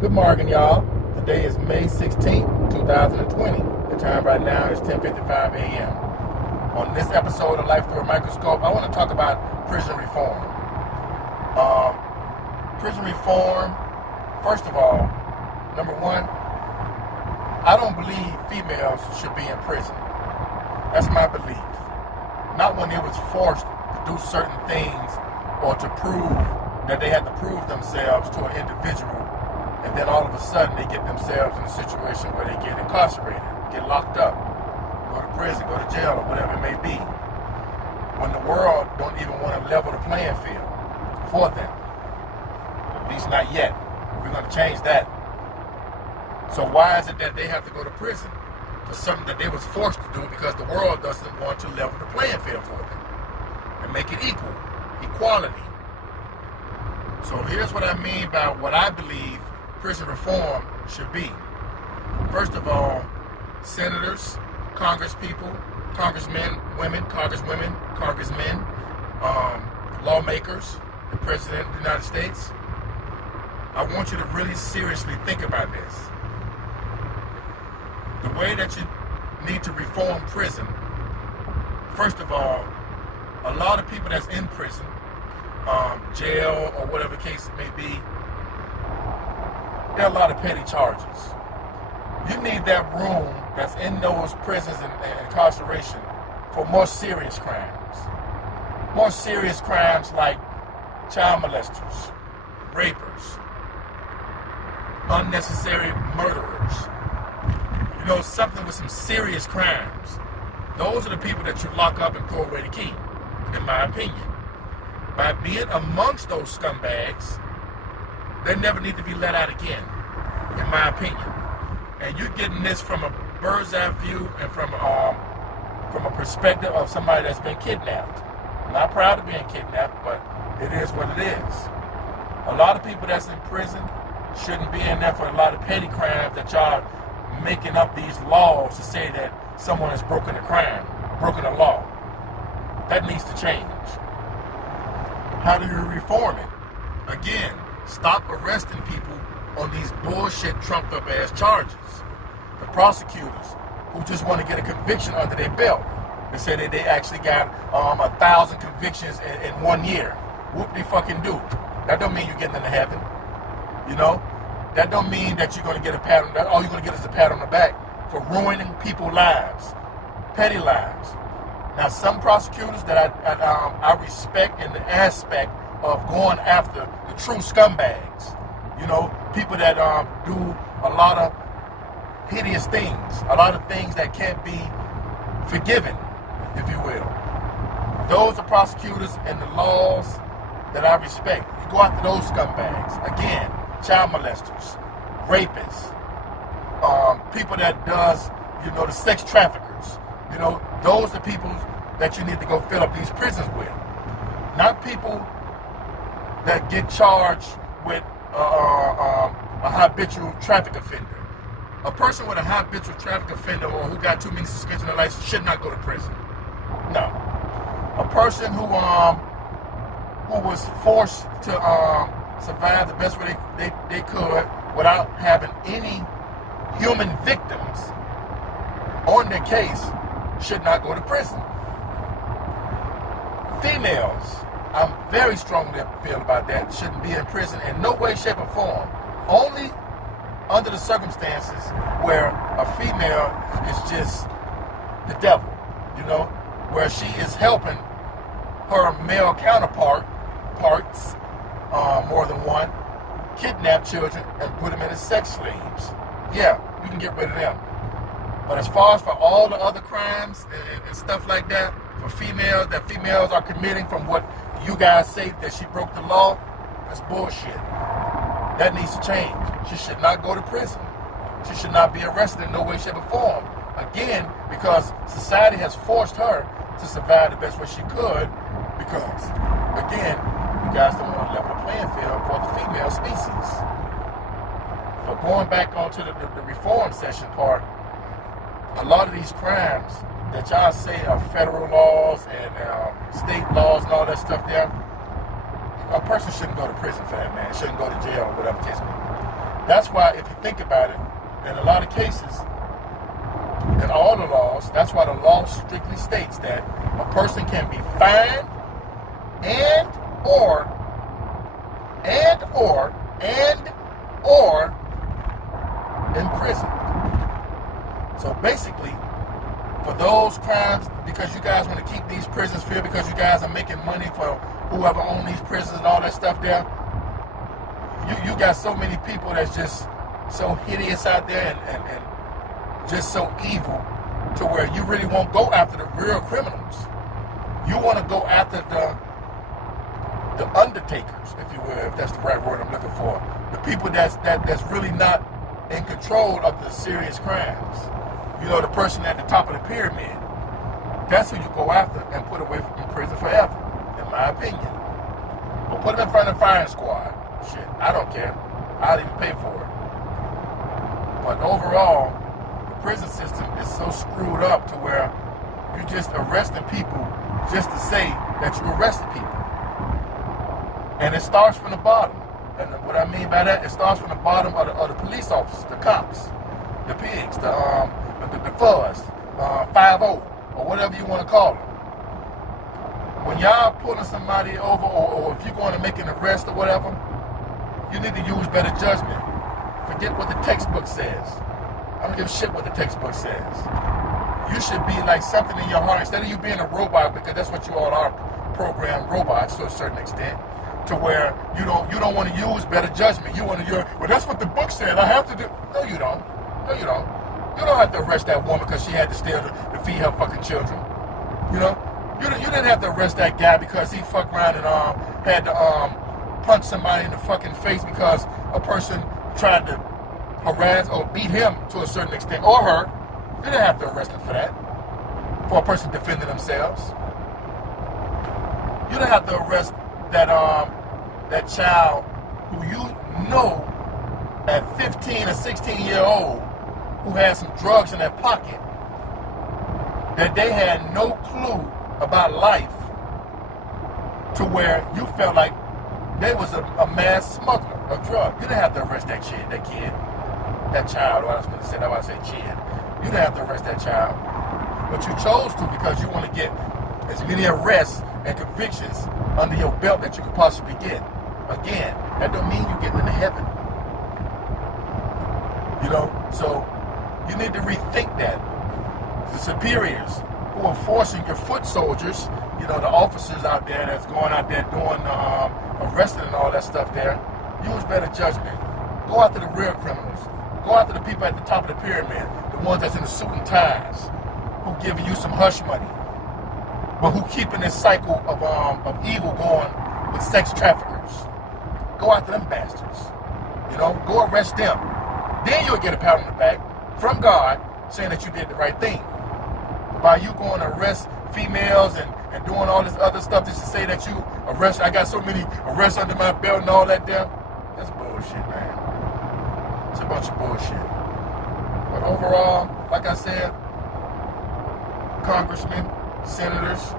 Good morning, y'all. Today is May 16th, 2020. The time right now is 10:55 a.m. On this episode of Life Through a Microscope, I want to talk about prison reform. Prison reform, first of all, number one, I don't believe females should be in prison. That's my belief. Not when they was forced to do certain things or to prove that they had to prove themselves to an individual, and then all of a sudden they get themselves in a situation where they get incarcerated, get locked up, go to prison, go to jail, or whatever it may be. When the world don't even want to level the playing field for them. At least not yet. We're going to change that. So why is it that they have to go to prison for something that they was forced to do because the world doesn't want to level the playing field for them and make it equal, equality? So here's what I mean by what I believe prison reform should be. First of all, senators, congresspeople, congressmen, women, congresswomen, congressmen, lawmakers, the president of the United States. I want you to really seriously think about this. The way that you need to reform prison, first of all, a lot of people that's in prison, jail or whatever case it may be, there are a lot of petty charges. You need that room that's in those prisons and incarceration for more serious crimes. More serious crimes like child molesters, rapers, unnecessary murderers. You know, something with some serious crimes. Those are the people that you lock up and throw away the key, in my opinion. By being amongst those scumbags, they never need to be let out again, in my opinion. And you're getting this from a bird's eye view and from a perspective of somebody that's been kidnapped. I'm not proud of being kidnapped, but it is what it is. A lot of people that's in prison shouldn't be in there for a lot of petty crimes that y'all making up these laws to say that someone has broken a crime, broken a law. That needs to change. How do you reform it? Again, stop arresting people on these bullshit trumped up ass charges. The prosecutors who just want to get a conviction under their belt. They say that they actually got 1,000 convictions in 1 year. Whoop de fucking do. That don't mean you're getting into heaven. You know? That don't mean that you're going to get a pat on that. All you're going to get is a pat on the back for ruining people's lives, petty lives. Now, some prosecutors that I respect in the aspect of going after the true scumbags. You know, people that do a lot of hideous things, a lot of things that can't be forgiven, if you will. Those are prosecutors and the laws that I respect. You go after those scumbags. Again, child molesters, rapists, people that does, you know, the sex traffickers. You know, those are people that you need to go fill up these prisons with. Not people that get charged with a habitual traffic offender. A person with a habitual traffic offender or who got too many suspension of license should not go to prison. No. A person who was forced to survive the best way they could without having any human victims on their case should not go to prison. Females, I'm very strongly feel about that, shouldn't be in prison in no way, shape, or form. Only under the circumstances where a female is just the devil, you know, where she is helping her male counterparts, more than one, kidnap children and put them in as sex slaves. Yeah, we can get rid of them. But as far as for all the other crimes and stuff like that, for females, that females are committing from what you guys say that she broke the law, that's bullshit. That needs to change. She should not go to prison. She should not be arrested in no way, shape, or form. Again, because society has forced her to survive the best way she could because, again, you guys don't want to level the playing field for the female species. But going back onto the reform session part, a lot of these crimes that y'all say are federal laws and state laws and all that stuff there, a person shouldn't go to prison for that, man. Shouldn't go to jail or whatever case may be. That's why, if you think about it, in a lot of cases, in all the laws, that's why the law strictly states that a person can be fined and or imprisoned. So basically, for those crimes, because you guys want to keep these prisons filled, because you guys are making money for whoever owns these prisons and all that stuff there, you got so many people that's just so hideous out there and just so evil to where you really won't go after the real criminals. You want to go after the undertakers, if you will, if that's the right word I'm looking for. The people that's really not in control of the serious crimes. You know, the person at the top of the pyramid. That's who you go after and put away from prison forever, in my opinion. Or put them in front of the firing squad. Shit, I don't care. I'll even pay for it. But overall, the prison system is so screwed up to where you're just arresting people just to say that you arrested people. And it starts from the bottom. And what I mean by that, it starts from the bottom of the police officers, the cops, the pigs, the fuzz, 5-0, or whatever you want to call them. When y'all pulling somebody over, or if you're going to make an arrest or whatever, you need to use better judgment. Forget what the textbook says. I don't give a shit what the textbook says. You should be like something in your heart, instead of you being a robot, because that's what you all are, programmed robots to a certain extent, to where you don't want to use better judgment. You want to use, well, that's what the book said, I have to do. No, you don't. No, you don't. You don't have to arrest that woman because she had to steal to feed her fucking children. You know? You didn't have to arrest that guy because he fucked around and had to punch somebody in the fucking face because a person tried to harass or beat him to a certain extent, or her. You didn't have to arrest him for that. For a person defending themselves. You didn't have to arrest that child who you know at 15 or 16 year old who had some drugs in their pocket that they had no clue about life, to where you felt like they was a mass smuggler of drugs. You didn't have to arrest that kid, that child. Or I was going to say that. I said kid. You didn't have to arrest that child, but you chose to because you want to get as many arrests and convictions under your belt that you could possibly get. Again, that don't mean you're getting into heaven. You know, so you need to rethink that. The superiors who are forcing your foot soldiers, you know, the officers out there that's going out there doing arresting and all that stuff there, use better judgment. Go after the real criminals. Go after the people at the top of the pyramid, the ones that's in the suit and ties, who giving you some hush money, but who keeping this cycle of evil going with sex traffickers. Go after them bastards. You know, go arrest them. Then you'll get a pat on the back from God saying that you did the right thing. But by you going to arrest females and doing all this other stuff just to say that you arrest, I got so many arrests under my belt and all that there, that's bullshit, man. It's a bunch of bullshit. But overall, like I said, congressmen, senators,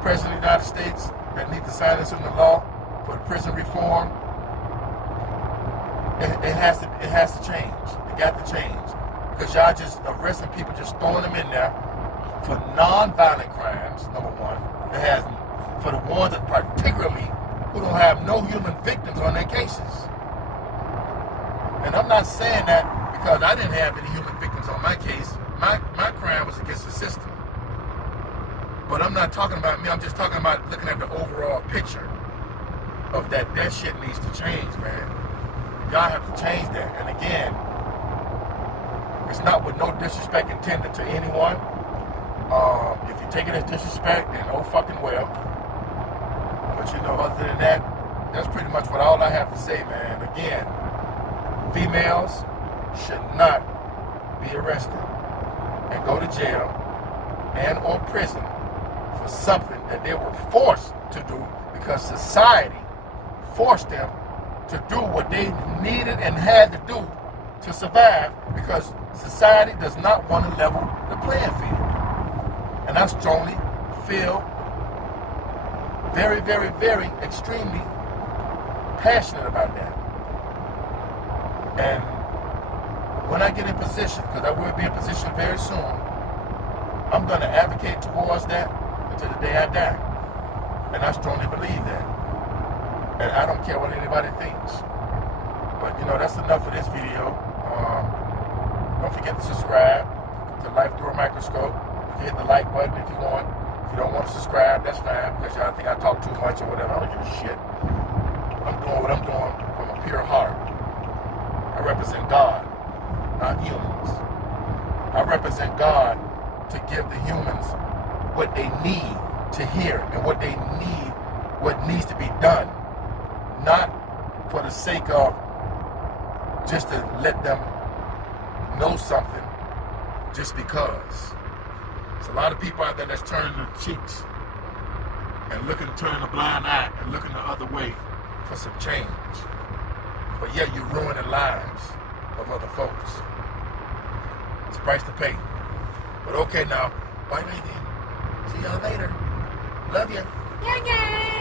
president of the United States that need to sign this into law for the prison reform, it has to change. It got to change. Because y'all just arresting people, just throwing them in there for non-violent crimes, number one. It has, for the ones that particularly who don't have no human victims on their cases. And I'm not saying that because I didn't have any human victims on my case. My crime was against the system. But I'm not talking about me. I'm just talking about looking at the overall picture of that. That shit needs to change, man. Y'all have to change that. And again, it's not with no disrespect intended to anyone. If you take it as disrespect, then oh fucking well. But you know, other than that, that's pretty much what all I have to say, man. Again, females should not be arrested and go to jail and or prison for something that they were forced to do because society forced them to do what they needed and had to do to survive, because society does not want to level the playing field. And I strongly feel very, very, very extremely passionate about that. And when I get in position, because I will be in position very soon, I'm going to advocate towards that until the day I die. And I strongly believe that. And I don't care what anybody thinks. But, that's enough for this video. Don't forget to subscribe to Life Through a Microscope. You can hit the like button if you want. If you don't want to subscribe, that's fine, because y'all think I talk too much or whatever. I don't give a shit. I'm doing what I'm doing from a pure heart. I represent God, not humans. I represent God to give the humans what they need to hear and what they need, what needs to be done. Not for the sake of just to let them know something just because. There's a lot of people out there that's turning their cheeks and looking to turn a blind eye and looking the other way for some change. But yet you're ruining lives of other folks. It's a price to pay. But okay now, bye baby. See y'all later. Love ya. Yeah, yeah.